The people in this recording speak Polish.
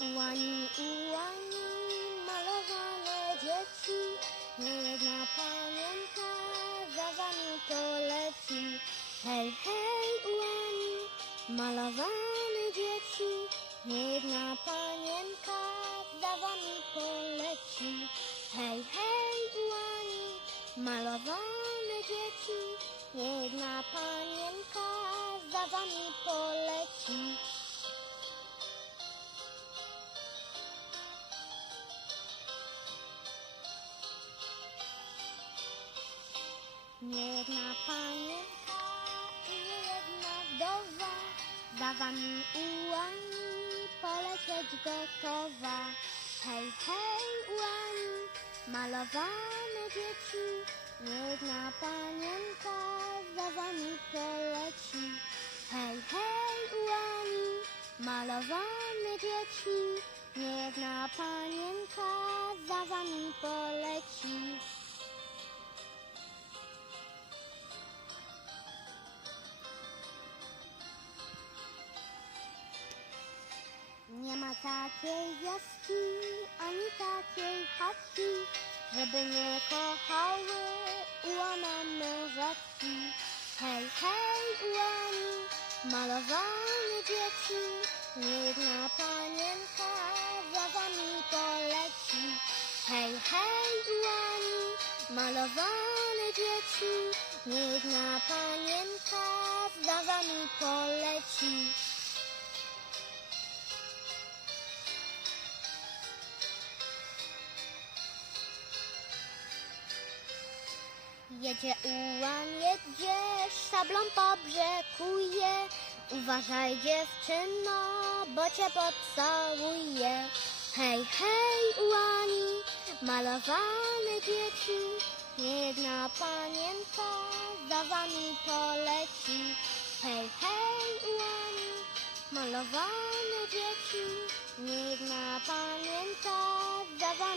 Ułani, ułani, malowane dzieci, jedna panienka za wami poleci. Hej, hej, ułani, malowane dzieci, jedna panienka za wami poleci. Hej, hej, ułani, malowane dzieci, jedna panienka Jedna panienka i jedna wdowa Za wami ułani polecieć gotowa. Hej, hej, ułani, malowane dzieci Jedna panienka za wami poleci takiej wioski, ani takiej chatki, żeby nie kochały ułane mężatki. Hej, hej, ułani, malowane dzieci, jedna panienka za wami poleci. Hej, hej, ułani, malowane dzieci, jedna panienka za wami poleci. Jedzie ułan, jedzie, szablą pobrzekuje. Uważaj dziewczyno, bo cię pocałuje. Hej, hej, ułani, malowane dzieci. Jedna panienka za wami poleci. Hej, hej, ułani, malowane dzieci. Jedna panienka za wami.